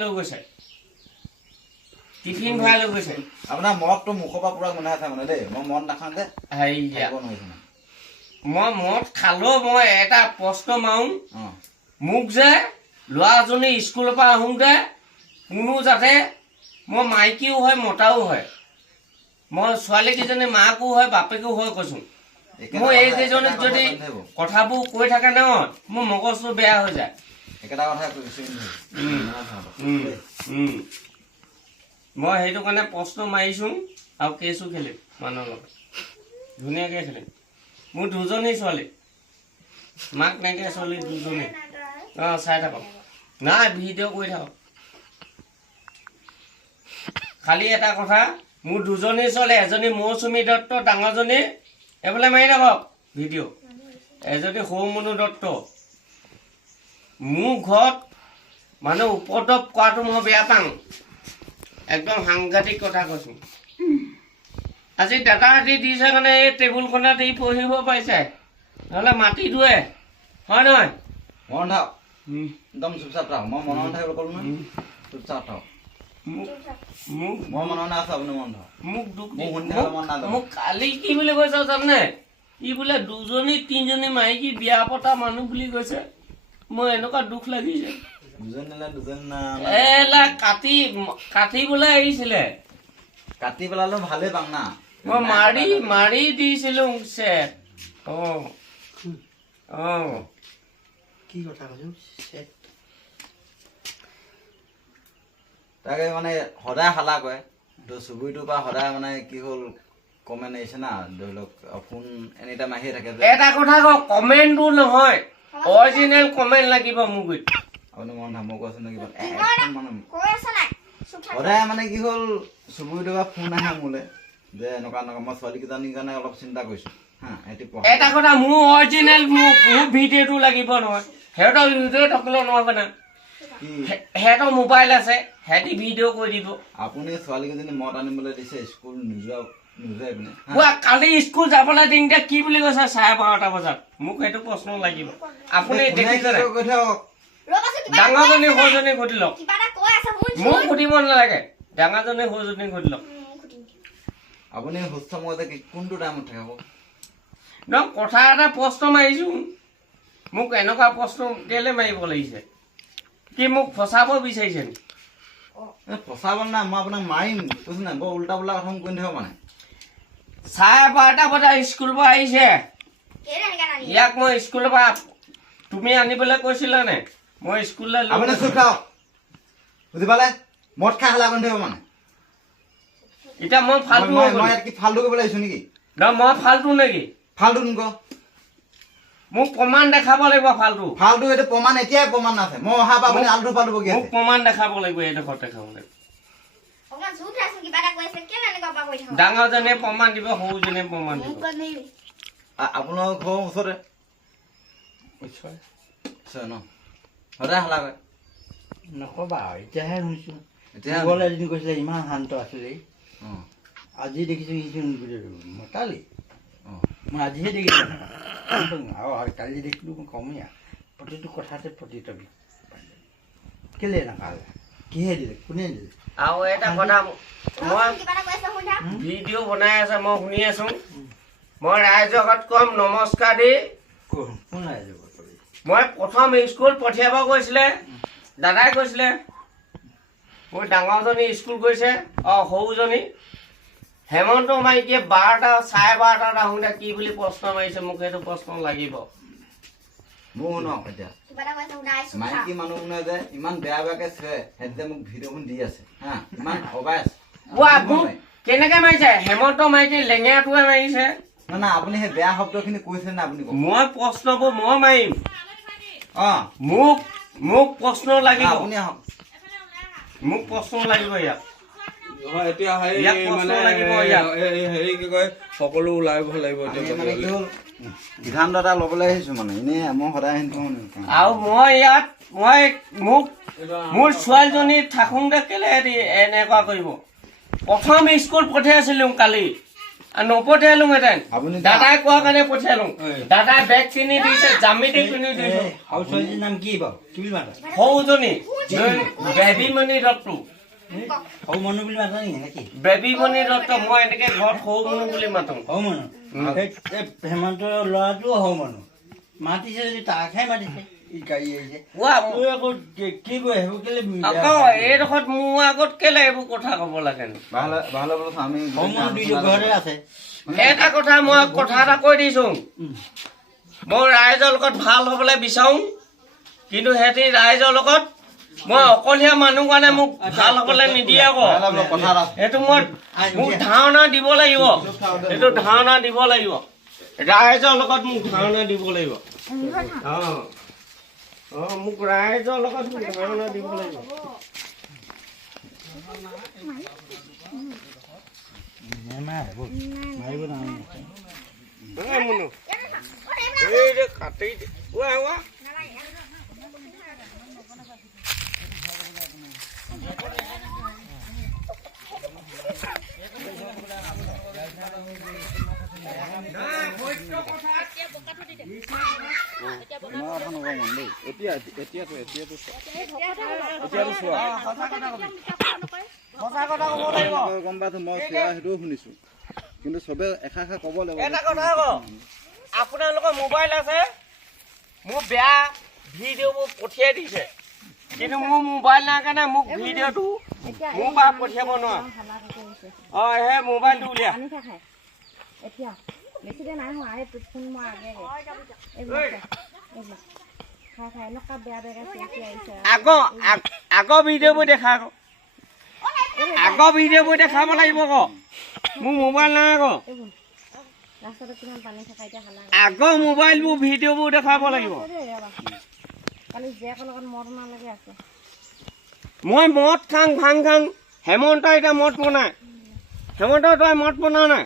লৈ গৈছে টিফিন ভৰাই লৈ গৈছে আপোনাৰ মদটো মুখৰ পৰা পুৰা গোন্ধাই আছে মানে দেই মই মদ নাখাওঁ যে মই মদ খালো মই এটা প্ৰশ্ন মাৰো মোক যে ল'ৰাজনী স্কুলৰ পৰা আহোঁতে কোনো যাতে মই মাইকীও হয় মতাও হয় মই ছোৱালীকেইজনী মাকো হয় বাপেকো হয় কৈছো মই এইকেইজনীক যদি কথাবোৰ কৈ থাকে নহয় মোৰ মগজটো বেয়া হৈ যায় একেটা কথা কৈছো মই সেইটো কাৰণে প্ৰশ্ন মাৰিছো আৰু কেছো খেলিম মানুহৰ লগত ধুনীয়াকৈ খেলিম মোৰ দুজনী ছোৱালী মাক নাইকিয়া ছোৱালী দুজনী চাই থাকক নাই ভিডিঅ' কৰি থাকক খালি এটা কথা মোৰ দুজনী ছোৱালী এজনী মৌচুমী দত্ত ডাঙৰজনী এইফালে মাৰি থাকক ভিডিঅ' এজনী সৌমনু দত্ত মোৰ ঘৰত মানে উপদ্ৰৱ কৰাটো মই বেয়া পাওঁ একদম সাংঘাতিক কথা কৈছো আজি দাদা ৰাতি দিছে কাৰণে এই টেবুলখনত এই পঢ়িব পাৰিছে নহ'লে মাটি ধুৱে হয় নহয় মন থাক একদম চুপচাপ থাক মই মনত থাকিব ক'লো নহয় চুপচাপ থাক মই মনত নাছো আপুনি মন থাক মোক কালি কি বুলি কৈছে জানে ই বোলে দুজনী তিনিজনী মাইকী বিয়া পতা মানুহ বুলি কৈছে মই এনেকুৱা দুখ লাগিছে কাটি বোলে আহিছিলে কাটি পেলালো ভালেই পাম না মই মাৰি দিছিলো কি কথা কৈছো তাকে মানে সদায় হালা কৰে তো চুবুৰীটোৰ পৰা সদায় মানে কি হ'ল কমেণ্ট আহিছে না ধৰি লওক ফোন এনিটাইম আহিয়ে থাকে এটা কথা কওক কমেণ্টটো নহয় অৰিজিনেল কমেণ্ট লাগিব মোক আপুনি মন ধামো কৈছে নেকি সদায় মানে কি হ'ল চুবুৰীটোৰ পৰা ফোন আহে মোলৈ যে এনেকুৱা এনেকুৱা মই ছোৱালীকেইজনীৰ কাৰণে অলপ চিন্তা কৰিছো এটা কথা মোৰ অৰিজিনেল মোৰ ভিডিঅ'টো লাগিব নহয় সিহঁতৰ ভিডিঅ' থাকিলেও নহ'ব না সিহঁতৰ মোবাইল আছে সিহঁতি ভিডিঅ' কৰি দিব আপুনি ছোৱালীকেইজনী মদ আনিবলৈ দিছে স্কুল নোযোৱাই পিনে কালি স্কুল যাবলৈ দিওঁতে কি বুলি কৈছে 12:30 বজাত মোক সেইটো প্ৰশ্ন লাগিব আপুনি দেখিছে ডাঙৰজনী সৰুজনী সুধি লওক মোক সুধিব নালাগে ডাঙৰজনী সৰুজনী সুধি লওক আপুনি সুস্থ মতে কোনটো টাইমত থাকিব ন কথা এটা প্ৰশ্ন মাৰিছো মোক এনেকুৱা প্ৰশ্ন কেলে মাৰিব লাগিছে কি মোক ফচাব বিচাৰিছে ফচাব নাই মই আপোনাক মাৰিম কৈছো নাই বৰ উল্টা পোল্টা কথা কৈ থাকিব মানে 12:30 বজাত স্কুলৰ পৰা আহিছে ইয়াক মই স্কুলৰ পৰা তুমি আনিবলৈ কৈছিলা নে মই স্কুললৈ আপুনি চুপ খাওক বুজি পালে মদ খাই হালা কৰি থাকিব মানে এতিয়া মই ফাল্টু কি ফাল্টু কৰিব লাগিছো নেকি মই ফাল্টু নেকি ফাল্টু নক মোক প্ৰমাণ দেখাব লাগিব ফাল্টু এইটো প্ৰমাণ এতিয়াই প্ৰমাণ আছে মই অহা পৰা আপুনি আল্টু ফাল্টু বকি মোক প্ৰমাণ দেখাব লাগিব এইডোখৰত দেখাব লাগিব ডাঙৰজনে প্ৰমাণ দিব সৰুজনে প্ৰমাণ দিব আপোনাৰ ঘৰৰ ওচৰতে ন সদায় হালা কৰে নকবা এতিয়াহে শুনিছো এজনী কৈছিলে ইমান শান্ত আছিলে আজি দেখিছো মতালি মই আজিহে দেখিছো আৰু কালি দেখিলো মই কমেই প্ৰতিটো কথাতে প্ৰতিতবি কেলে নাকালে কিহে দিলে কোনে দিলে আৰু এটা কথা মই ভিডিঅ' বনাই আছে মই শুনি আছো মই ৰাইজক কম নমস্কাৰ দি কোন ৰাইজক মই প্ৰথম স্কুল পঠিয়াব গৈছিলে দাদাই কৈছিলে মোৰ ডাঙৰজনী স্কুল গৈছে সৰুজনী হেমন্ত মাইকীয়ে 12:30 আহোঁতে কি বুলি প্ৰশ্ন মাৰিছে মোক সেইটো প্ৰশ্ন লাগিব মোৰ শুনক এতিয়া মাইকী মানুহ শুনে যে ইমান বেয়া বেয়াকে চুৱে সিহঁতে মোক ভিডিঅ'খন দি আছে হা ইমান ভবাই আছে কেনেকে মাৰিছে হেমন্ত মাইকী লেঙেৰাটোৱে মাৰিছে না আপুনি সেই বেয়া শব্দখিনি কৈছে না আপুনি মই প্ৰশ্নবোৰ মই মাৰিম মোক প্ৰশ্ন লাগিব আপুনি আহক মোক প্ৰশ্ন লাগিব ইয়াত এতিয়া হেৰি কি কয় সকলো ওলাই লাগিব সিদ্ধান্ত এটা ল'বলৈ আহিছো মানে এনেই মই সদায় আৰু মই ইয়াত মোৰ ছোৱালীজনী থাকোঁতে কেলে এনেকুৱা কৰিব প্ৰথম স্কুল পঠিয়াইছিলো কালি নপঠিয়ালোহেঁতেন আপুনি- দাদাই কোৱা কাৰণে পঠিয়ালো দাদাই বেগ কিনি দিছে জামিতি কিনি দিছে আৰু ছোৱালীৰ নাম কি বাৰু কি বুলি মাতা সৌজনী বেবীমণি দত্ত সৰু মানুহ বুলি মাতা নেকি নেকি বেবীমণি দত্ত মই এনেকে ঘৰত সৰু মানুহ বুলি মাতো সৰু মানুহ হেমন্তৰ ল'ৰাটোও সৰু মানুহ মাতিছে যদি তাকহে মাতিছে ই গাড়ী আহিছে তই আকৌ কি কয় সেইবোৰ কেলে আকৌ এইডোখৰত মোৰ আগত কেলে এইবোৰ কথা ক'ব লাগে ভাল হ'ব আমি সৰু মানুহ দুইটো ঘৰতে আছে এটা কথা মই কথা এটা কৈ দিছো মই ৰাইজৰ লগত ভাল হ'বলৈ বিচাৰো কিন্তু সিহঁতি ৰাইজৰ লগত মই অকলীয়া মানুহ কাৰণে মোক ভাল হ'বলৈ নিদিয়ে আকৌ কথা এটা সেইটো মই মোক ধাৰণা দিব লাগিব সেইটো ধাৰণা দিব লাগিব ৰাইজৰ লগত মোক ধাৰণা দিব লাগিব মোক ৰাইজৰ লগত মোক ধাৰণা দিব লাগিব মাৰিব কাটি গম পাইছো মই সেইটোও শুনিছো কিন্তু চবে এষা এষা ক'ব লাগিব এটা কথা আকৌ আপোনালোকৰ মোবাইল আছে মোৰ বেয়া ভিডিঅ'বোৰ পঠিয়াই দিছে কিন্তু মোৰ মোবাইল নাই কাৰণে মোক ভিডিঅ'টো মোৰ পৰা পঠিয়াব নোৱাৰে সেই মোবাইলটো উলিয়া এতিয়া বেছি দেৰি নাই হোৱা এই ফোন মই আগে খাই এনেকুৱা বেয়া বেয়া চিঠি আহিছে আগৰ ভিডিঅ'বোৰ দেখা আকৌ আগৰ ভিডিঅ'বোৰ দেখাব লাগিব আকৌ মোৰ মোবাইল নাই আকৌ ৰাস্তাটো কিমান পানী থকা এতিয়া হালা আগৰ মোবাইলবোৰ ভিডিঅ'বোৰ দেখাব লাগিব কালি জীয়েকৰ লগত মদ নালাগে আছে মই মদ খাং ভাং খাং হেমন্ত এতিয়া মদ বনাই হেমন্ত তই মদ বনাও নাই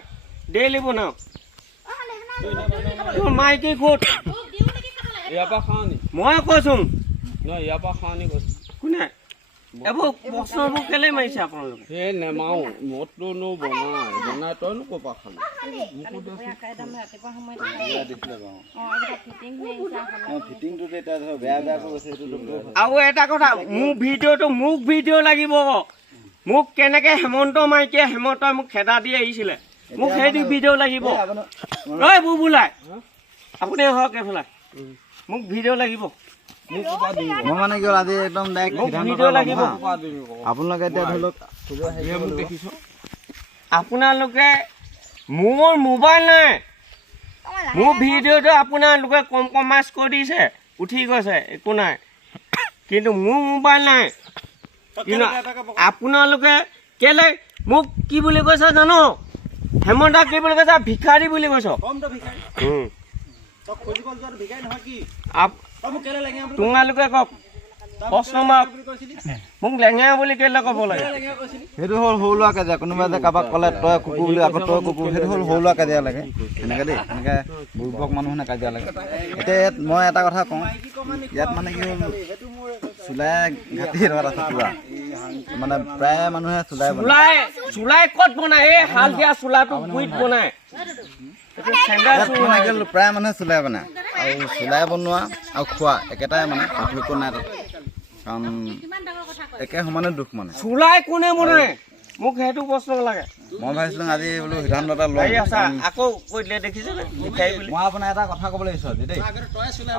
ডেইলি বনাও তোৰ মাইকী ক'ত ইয়াৰ পৰা খাওঁ নি মই কৈছো নহয় ইয়াৰ পৰা খাওঁ নি কৈছো কোনে এইবোৰ প্ৰশ্নবোৰ কেলে মাৰিছে আপোনালোকে সেই নেমাৰো মদটোনো বনাই তইনো ক'ৰ পৰা খালি ৰাতিপুৱা সময়ত দিছিলে বাৰু ফিটিং হৈ আহিছে ফিটিংটোতে এতিয়া ধৰ বেয়া বেয়া কৈছে সেইটো আৰু এটা কথা মোক ভিডিঅ' লাগিব মোক কেনেকে হেমন্ত মাইকীয়ে হেমন্তই মোক খেদা দি আহিছিলে মোক সেইটো ভিডিঅ' লাগিব ঐ বুবুলাই আপুনি আহক এইফালে মোক ভিডিঅ' লাগিব মই মানে কি হ'ল আজি একদম ভিডিঅ' লাগিব আপোনালোকে এতিয়া ধৰি লওক দেখিছ আপোনালোকে মোৰ মোবাইল নাই মোৰ ভিডিঅ'টো আপোনালোকে কম্প্ৰমাইজ কৰি দিছে উঠি গৈছে একো নাই কিন্তু মোৰ মোবাইল নাই কিন্তু আপোনালোকে কেলে মোক কি বুলি কৈছে জানো হেমন্তক কি বুলি কৈছে ভিখাৰী বুলি কৈছ তোমালোকে কওক প্ৰশ্ন মাৰক মোক লেঙেৰা বুলি কেলে ক'ব লাগে সেইটো হ'ল সৰু ল'ৰা কাজিয়া কোনোবাই যে কাৰোবাক ক'লে তই কুকুৰ বুলি আকৌ তই কুকুৰ সেইটো হ'ল সৰু ল'ৰা কাজিয়া লাগে সেনেকৈ দেই সেনেকৈ বুৰ্বক মানুহনে কাজিয়া লাগে এতিয়া ইয়াত মই এটা কথা কওঁ ইয়াত মানে কি হ'ল চুলাই ঘাটি লগত আছে পুৰা মানে প্ৰায় মানুহে চুলাই বনায় চুলাই ক'ত বনাই এই হালধীয়া চোলাটো গুৰিত বনাই প্ৰায় মানুহে চুলাই বনায় আৰু চুলাই বনোৱা আৰু খোৱা একেটাই মানে পাৰ্থক্য নাই তাত কাৰণ একে সমানে দুখ মানে চুলাই কোনে বনাই মোক সেইটো প্ৰশ্ন লাগে মই ভাবিছিলো আজি বোলো সিদ্ধান্ত এটা লওঁ আকৌ কৈ দিলে দেখিছেনে মই আপোনাৰ এটা কথা ক'বলৈ আহিছোঁ আজি দেই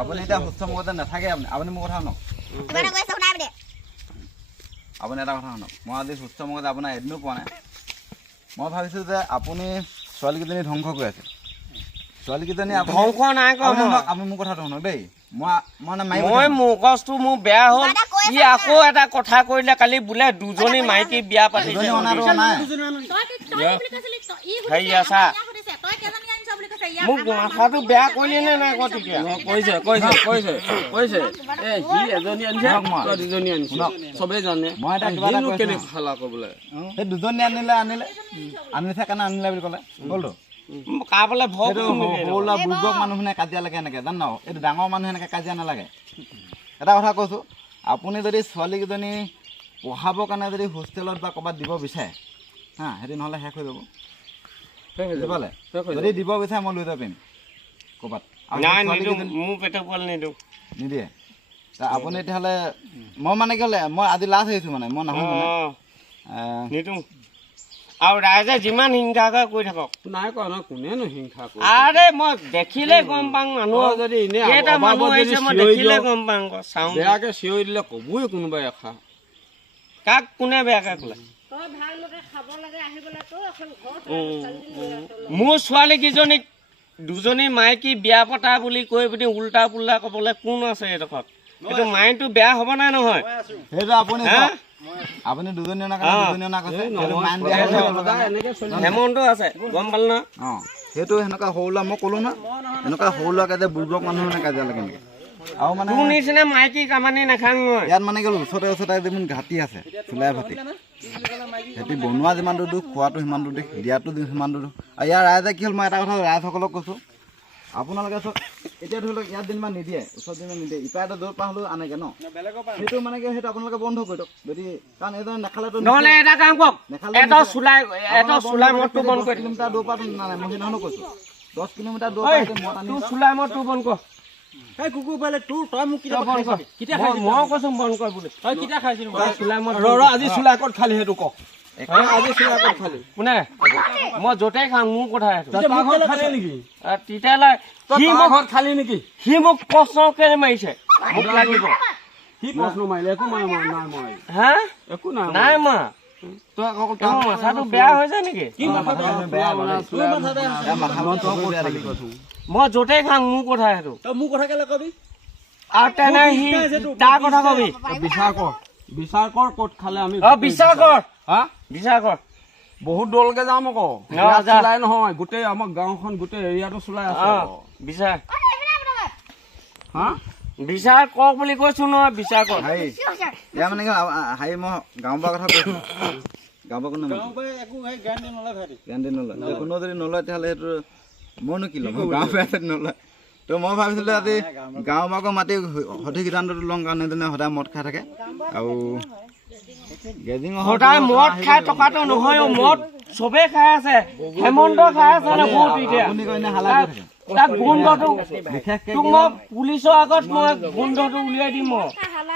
আপুনি এতিয়া সুস্থ মগজে নাথাকে আপুনি মোৰ কথা শুনক আপুনি এটা কথা শুনক মই আজি সুস্থ মগজে আপোনাৰ এদিনো পোৱা নাই মই ভাবিছোঁ যে আপুনি ছোৱালীকেইজনী ধ্বংস কৰি আছে ছোৱালীকেইজনী ধ্বংস নাই আপুনি মোৰ কথাটো শুনক দেই মই মগজটো মোৰ বেয়া হ'ল ই আকৌ এটা কথা কৰিলে কালি বোলে দুজনী মাইকী বিয়া পাতিছে মোক মাথাটো বেয়া কৰিলে নে নাই আকৌ তেতিয়া কৈছে সি এজনী আনিছে তই দুজনী আনিছে চবেই জানে মই এটা কিবা এটা কেনে খালা ক'বলৈ সেই দুজনী আনিছে কাৰণে আনিলে বুলি ক'লে গ'লতো কাবলৈ ভয় সৰু ল'ৰা বুৰ্বক মানুহনে কাজিয়া লাগে এনেকৈ জান এইটো ডাঙৰ মানুহ এনেকৈ কাজিয়া নালাগে এটা কথা কৈছোঁ আপুনি যদি ছোৱালীকেইজনী পঢ়াবৰ কাৰণে যদি হোষ্টেলত বা ক'ৰবাত দিব বিচাৰে সেইটো নহ'লে শেষ হৈ যাব সেইফালে যদি দিব বিচাৰে মই লৈ যাব পাৰিম ক'ৰবাত আৰু নাই ছোৱালীকেইজনী- নিদিওঁ মোৰ পেটৰ পোৱালি নিদিওঁ নিদিয়ে আপুনি তেতিয়াহ'লে মই মানে কি হ'লে মই আজি লাষ্ট আহিছোঁ মানে মই নাহোঁ মানে নিদিওঁ আৰু ৰাইজে যিমান হিংসাকে কৰি থাকক নাই কৰা নহয় কোনেনো হিংসা কৰে আৰে মই দেখিলে গম পাওঁ মানুহ যদি এনে কেইটা মানুহ অবাবত যদি আহিছে মই চিঞৰি দেখিলে দিয়ক, গম পাওঁ আকৌ চাওঁ বেয়াকে চিঞৰি দিলে ক'বই কোনোবাই এষাৰ কাক কোনে বেয়াকে ক'লে তই ভালমতে খাব লাগে আহিবলৈ তই এখন ঘৰত মোৰ ছোৱালীকেইজনীক দুজনী মাইকী বিয়া পতা বুলি কৈ পিনি উল্টা পুল্টা ক'বলৈ কোন আছে এইডোখৰত এইটো মাইণ্ডটো বেয়া হ'ব নাই নহয় সেইটো আপুনি হা? চাওক। আপুনি দুজনী অনা কৈছে দুজনী অনা কৈছে সেইটো মাইণ্ড বেয়া হৈ যাব লগা নাই। এনেকে চলি হেমন্ত আছে গম পালো ন অঁ সেইটো সেনেকুৱা সৰু ল'ৰা মই ক'লো ন এনেকুৱা সৰু ল'ৰাকে যে বুৰ্বক মানুহ মানে কাজিয়া লাগে নেকি আৰু মানে তোৰ নিচিনা মাইকী কামানি নাখাং মই ইয়াত মানে কি হ'ল ওচৰতে যিমান ঘাটি আছে চুলাই ভাটি সিহঁতি বনোৱা যিমানটো দুখ খোৱাটো সিমানটো দুখ দিয়াটো সিমানটো দুখ আৰু ইয়াৰ ৰাইজে কি হ'ল মই এটা কথা ৰাইজসকলক কৈছোঁ আপোনালোকে চব এতিয়া ধৰি লওক ইয়াত যেনিবা নিদিয়ে ওচৰত যেনিবা নিদিয়ে ইপাৰ এটা দূৰ পৰা হ'লেও আনেগে ন সেইটো মানে কি সেইটো আপোনালোকে বন্ধ কৰি দিয়ক যদি কাৰণ এইজনে নাখালেতো নহ'লে এটা কাম কৰক নেখালে এটা চুলাই মদটো বন্ধ কৰি দিম কিলোমিটাৰ দূৰ পৰা নাই মই সেইদিনাখনো কৈছোঁ 10 কিলোমিটাৰ দূৰ ঐ, পৰা মদ আনি তোৰ চুলাই মদটো বন্ধ কৰ এই কুকুৰ পালে তোৰ তই মোক তই বন্ধ কৰ মই কৈছোঁ বন্ধ কৰ বুলি তই কিটা খাইছিলি তই চুলাই মদ আজি চুলাই ক'ত খালি সেইটো কওক আজি চুলাই ক'ত খালি কোনে মই য'তেই খাওঁ মোৰ কথা এইটো তাৰ ঘৰত খালি নেকি তেতিয়াহ'লে সি তাৰ মোক ঘৰত খালি নেকি সি মোক প্ৰশ্ন কেলে মাৰিছে মোক লাগিব সি প্ৰশ্ন মাৰিলে একো নাই মই হা একো নাই নাই মা তই আকৌ তোৰ মাথাটো বেয়া হৈছে নেকি মই য'তেই খাওঁ মোৰ কথা সেইটো তই মোৰ কথা কেলে কবি আৰু তেনে সি তাৰ কথা কবি বিচাৰ কৰ ক'ত খালে আমি বিচাৰ কৰ হা বিচাৰ কৰ বহুত দূৰলৈকে যাম আকৌ যা। চুলাই নহয় গোটেই আমাৰ গাঁওখন গোটেই এৰিয়াটো চুলাই আছে আকৌ। বিচাৰ হা বিচাৰ কৰ বুলি কৈছো নহয় বিচাৰ কৰ হাই ইয়াৰ মানে কি হাই মই গাঁও পৰা কথা কৈছোঁ গাঁও পৰা কোনো একো গেৰাণ্টি নলয় ভাইটি গেৰাণ্টি নলয় যে কোনো যদি নলয় তেতিয়াহ'লে সেইটো মইনো কি ল'ম গাঁও পৰা নলয় তো মই ভাবিছিলোঁ আজি গাঁও পৰা মাতি সঠিক সিদ্ধান্তটো ল'ম কাৰণ এজনে সদায় মদ খাই থাকে আৰু গেজিং সদায় মদ খাই টকাটো নহয় মদ চবেই খাই আছে হেমন্ত খাই আছে নে বহুত এতিয়া আপুনি কয় নে হালা কৰি থাকে তাক গোন্ধটো বিশেষকে তোক মই পুলিচৰ আগত মই গোন্ধটো উলিয়াই দিম মই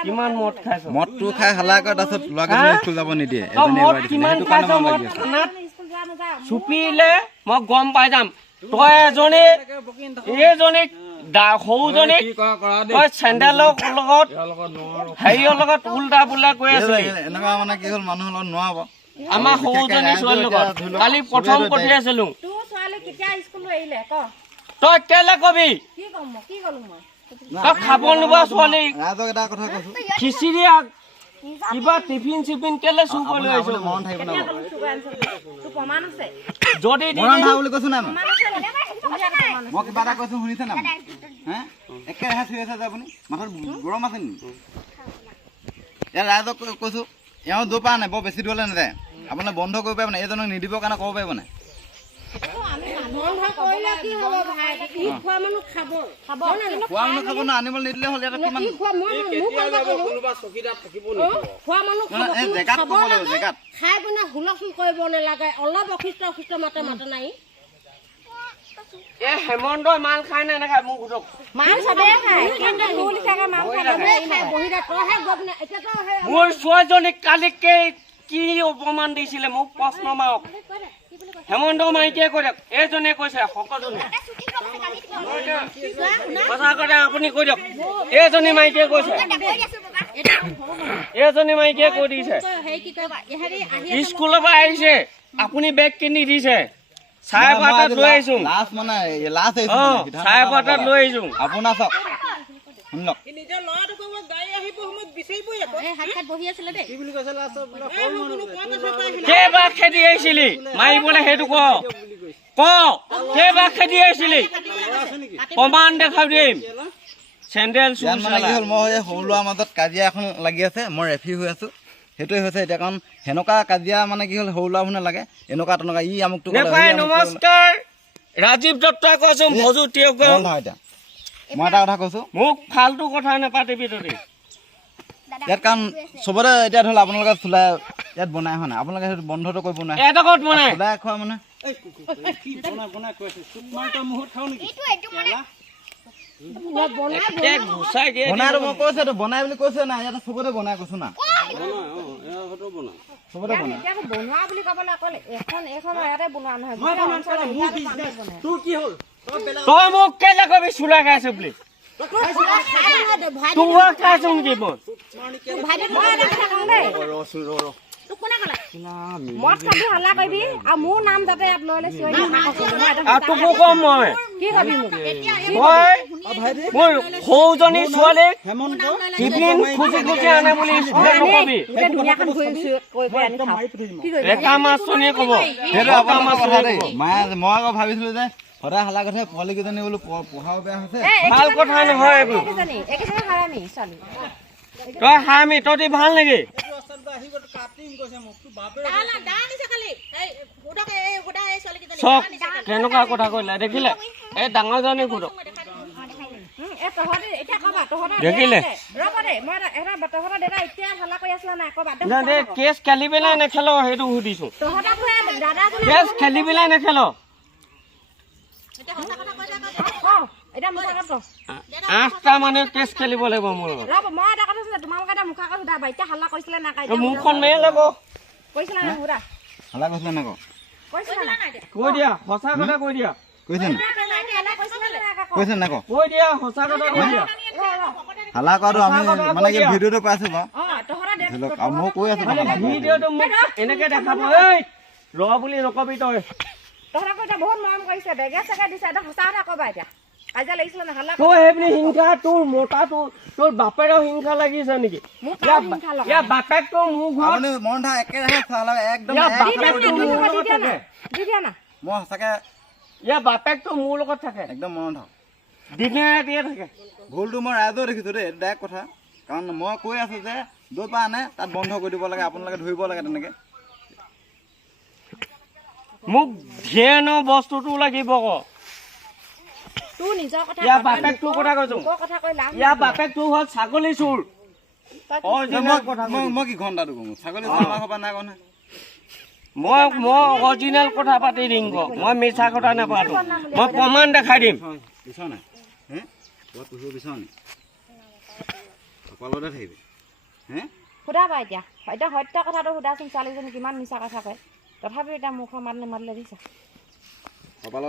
কিমান মদ খাইছ মদটো খাই হালা কৰে তাৰপিছত ল'ৰাকেইজনী স্কুল যাব নিদিয়ে তই এজনে মদ এবাৰ দিছিলে। কিমান সেইটো খাইছ কাৰণে মই মদ লাগি আছোঁ। থানাত স্কুল যোৱা নাযাওঁ চুপিলে মই গম পাই যাম তই এজনী এইজনীক সৰুজনীক কি কৰা কৰা দেই তই চেণ্ডেলৰ লগত ইয়াৰ লগত নোৱাৰো হেৰিয়ৰ লগত উল্টা পুল্টা কৈ আছিলি এনেকুৱা মানে কি হ'ল মানুহৰ লগত নোৱাব আমাৰ সৰুজনী ছোৱালীৰ লগত কালি প্ৰথম পঠিয়াইছিলো তোৰ ছোৱালী কেতিয়া স্কুললৈ আহিলে ক তই কেলে কবি কি ক'ম মই কি ক'লো মই তই খাব নোপোৱা ছোৱালী ৰাইজক এটা কথা কৈছোঁ খিচিৰি কিবা টিফিন চিফিন কেলে চুৰ কৰি আহিছ আপুনি মৰণ থাকিব কেতিয়া না ক'লো চুগাৰ আনিছ তোৰ প্ৰমাণ আছে যদি দি মৰণ থকা বুলি কৈছোঁ নাই মই প্ৰমাণ আছে উলিয়াই দে প্ৰমাণ মই কিবা এটা কৈছোঁ শুনিছে নাই হে একেৰাহে চিৰি আছে যে আপুনি মাথাত গৰম আছে নেকি ইয়াৰ ৰাইজক কৈছোঁ এওঁ দূৰ পৰা নাই বৰ বেছি দূৰলৈ নাযায় আপোনালোকে বন্ধ কৰিব পাৰিব নাই এইজনক নিদিবৰ কাৰণে ক'ব পাৰিব নাই বন্ধ কৰিলে কি হ'ব ভাই ই খোৱা মানুহ খাব খাব খোৱা মানুহ খাব না আনিবলৈ নিদিলে হ'ল ইয়াত কিমান খোৱা মই কোনোবা চকীদাৰ থাকিব খোৱা মানুহ খাব এই জেগাত ক'ব লাগিব জেগাত খাই পিনে হুলস্থুল কৰিব নালাগে অলপ অসুস্থ মাতে নাই এই হেমন্তই মাল খাই নে নাখায় মোক সুধক মাল চবেই খায় কিন্তু তোৰ লিখাকে মাল খাই বহি দে তইহে গৈ পিনে এতিয়া তই সেই মোৰ ছোৱালীজনীক কালিকে কি অপমান দিছিলে মোক প্ৰশ্ন মাৰক হেমন্ত মাইকীয়ে কৈ দিয়ক এইজনে কৈছে সকলোজনে কথা কথা আপুনি কৈ দিয়ক এইজনী মাইকীয়ে কৈছে এইজনী মাইকীয়ে কৈ দিছে হেৰি কি কয় হেৰি আহি স্কুলৰ পৰা আহিছে আপুনি বেগ কিনি দিছে 12:30 লৈ আহিছো লাষ্ট মানে লাষ্ট অ 12:30 লৈ আহিছো আপোনাৰ চাওক শুনক নিজৰ ল'ৰাটো ক'ৰবাত গাড়ী আহিব সময়ত বিচাৰিবই আকৌ এই হাত বহি আছিলে দেই কি বুলি কৈছে লাষ্টত বোলে সৰু মানুহ কেইবাৰ খেদি আহিছিলি মাৰিবলৈ সেইটো ক কেইবাৰ খেদি আহিছিলি প্ৰমাণ দেখাই দিম চেণ্ডেল ইয়াত মানে কি হ'ল মই এই সৰু ল'ৰাৰ মাজত কাজিয়া এখন লাগি আছে মই ৰেফি হৈ আছোঁ সেইটোৱে হৈছে এতিয়া কাৰণ সেনেকুৱা কাজিয়া মানে কি হ'ল সৰু ল'ৰা শুনে লাগে এনেকুৱা তেনেকুৱা ই আমুকটো নেপায় নমস্কাৰ ৰাজীৱ দত্তই কৈছোঁ ভজু তেওঁক এতিয়া মই এটা কথা কৈছোঁ মোক ফাল্টু কথা নেপাতিবি তহঁতি ইয়াত কাৰণ চবতে এতিয়া ধৰি লওক আপোনালোকে চোলাই ইয়াত বনাই হয় নাই আপোনালোকে সেইটো বন্ধটো কৰিব নোৱাৰে এডোখৰত বনাই চোলাই খোৱা মানে কি বনাই বনাই কৈ আছে চুপ মাৰি তই মুহূৰ্ত খাওঁ নেকি একে গুচাই দিয়ে বনাই মই কৈছে তো বনাই বুলি কৈছে না ইয়াতে চবতে বনাই কৈছো না চবতে বনাই এতিয়া বনোৱা বুলি ক'বলৈ অকল এখন ইয়াতে বনোৱা নহয় তোৰ কি হ'ল তই মোক কেলে কবি চুলা খাইছো বুলি তোক খাইছো নেকি মই মদ খাবি হাল্লা কৰিবি আৰু মোৰ নাম যাতে ইয়াত লৈ লৈ চিঞৰি তোকো কম মই কি কবি মোক মই মোৰ সৰুজনী ছোৱালীক টিফিন খুচি খুচি আনে বুলি নকবি গোটেই দুনীয়াখন ঘূৰি কৈ কৈ আনি খাওঁ কি কৰিবি ডেকা মাছজনীয়ে ক'ব সেইটো আপোনাৰ কথা দেই মায়ে মই আকৌ ভাবিছিলো যে সদায় হালা কথা পোৱালি কেইজনী বোলো পঢ়াও বেয়া হৈছে ভাল কথা নহয় এইবোৰ একেজনী হাৰামি ছোৱালী তই হামি তহঁতি ভাল নেকি চক কেনেকুৱা কথা কৈলা দেখিলে এই ডাঙৰজনী সোধক দেখিলে কেছ খেলি পেলাই নেখেল সেইটো সুধিছো কেছ খেলি পেলাই নেখেল 8টা মানে কেছ খেলিব লাগিব মোৰ মুখখন মেলি ল'ব হালা কৈছিলে না কৈ দিয়া সঁচা কথা কৈ দিয়া কৈছে না কৈ দিয়া সঁচা কথা কৈ দিয়া হালা কৰাটো আমি মানে কি ভিডিঅ'টো পাইছো বাৰু ধৰি লওক আৰু মই কৈ আছো ভিডিঅ'টো মোক এনেকে দেখাব এই ৰ বুলি নকবি তই বহুত মৰম কৰিছে বেগে চেগে দিছে এটা সঁচা কথা কবা এতিয়া কাজিয়া লাগিছিলে না হাল্লা তই সেইবুলি হিংসা তোৰ মোটা তোৰ বাপেৰৰ হিংসা লাগিছে নেকি ইয়াৰ বাপেকটো মোৰ ঘৰত আপুনি মন ধা একেৰাহে চালা একদম ইয়াৰ বাপেকটো মোৰ লগত থাকে দি দিয়া না মই সঁচাকে ইয়াৰ বাপেকটো মোৰ লগত থাকে একদম মন ধা দিনে ৰাতিয়ে থাকে ভুলটো মই ৰাইজেও দেখিছো দেই এইটো ডাইৰেক্ট কথা কাৰণ মই কৈ আছো যে য'ৰ পৰা আনে তাত বন্ধ কৰি দিব লাগে আপোনালোকে ধৰিব লাগে তেনেকে মোক ধ্যান বস্তুটো লাগিব আকৌ তোৰ নিজৰ কথা ইয়াৰ বাপেকটোৰ কথা কৈছো কথা কৈ লাভ ইয়াৰ বাপেকটো হ'ল ছাগলী চোৰ মই কি ঘণ্টাটো কওঁ ছাগলী আমাৰ ঘৰ পৰা নাই কওঁ মই অৰিজিনেল কথা পাতি দিম মই মিছা কথা নাপাতো মই প্ৰমাণ দেখাই দিম বিচাৰ নাই হে ক'ৰবাত পুহিব বিচাৰ নি কপালতে থাকিবি হে সুধাবা এতিয়া এতিয়া সত্য কথাটো সুধাচোন ছোৱালীজনী কিমান মিছা কথা কয় তথাপিও এতিয়া মুখৰ মাত নেমাতিলে দিছা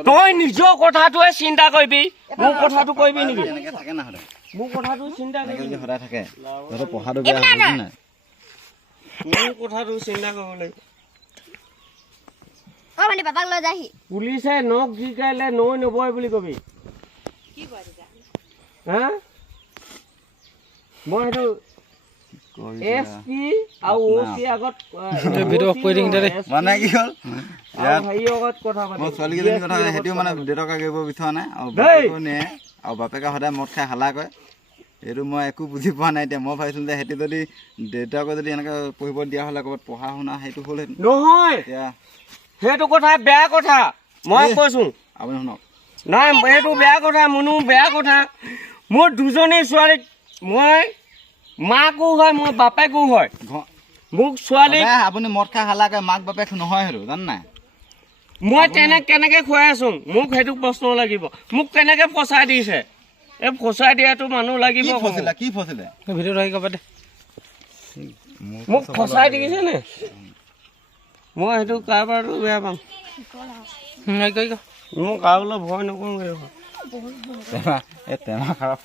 তই নিজৰ কথাটোৱে চিন্তা কৰিবি মোৰ কথাটো কৰিবি নেকি এনেকে থাকে না সদায় মোৰ কথাটো চিন্তা কৰিবি যদি সদায় থাকে তহঁতৰ পঢ়াটো বেয়া হৈছে নাই মোৰ কথাটো চিন্তা কৰিব লাগিব পাপাক লৈ যাহি পুলিচে নখ জিকাইলে নৈ নবয় বুলি কবি হা মই সেইটো SP আৰু OC আগত ভিডিঅ' কৈ দিম দে মানে কি হ'ল হেৰি আগত কথা পাতি মই ছোৱালীকেইজনীৰ কথা সেইটোও মানে দেউতাকে কৰিব বিচৰা নাই আৰু বাপেকেও নিয়ে আৰু বাপেকে সদায় মদ খাই হালা কৰে এইটো মই একো বুজি পোৱা নাই এতিয়া মই ভাবিছিলোঁ যে সিহঁতি যদি দেউতাকে যদি এনেকৈ পঢ়িব দিয়া হ'লে ক'ৰবাত পঢ়া শুনা সেইটো হ'লহেঁতেন নহয় এতিয়া সেইটো কথা বেয়া কথা মই কৈছো আপুনি শুনক নাই সেইটো বেয়া কথা মনো বেয়া কথা মোৰ দুজনী ছোৱালীক মই মাকো হয় মই বাপেকো হয় মোক ছোৱালী আপুনি মদ খাই হালা কৰে মাক বাপেক নহয় সেইটো জান নাই মই কেনেকে খুৱাই আছো মোক সেইটো প্ৰশ্ন লাগিব মোক কেনেকে ফচাই দিছে এই ফচাই দিয়াটো মানুহ লাগিব কি ফচিলে ভিডিঅ'ত আহি ক'বা দে মোক ফচাই দিছে নে মই সেইটো কাৰোবাৰটো বেয়া পাম মোক কাৰোবালৈ ভয় নকৰোঁ এই টেমা খাৰাপ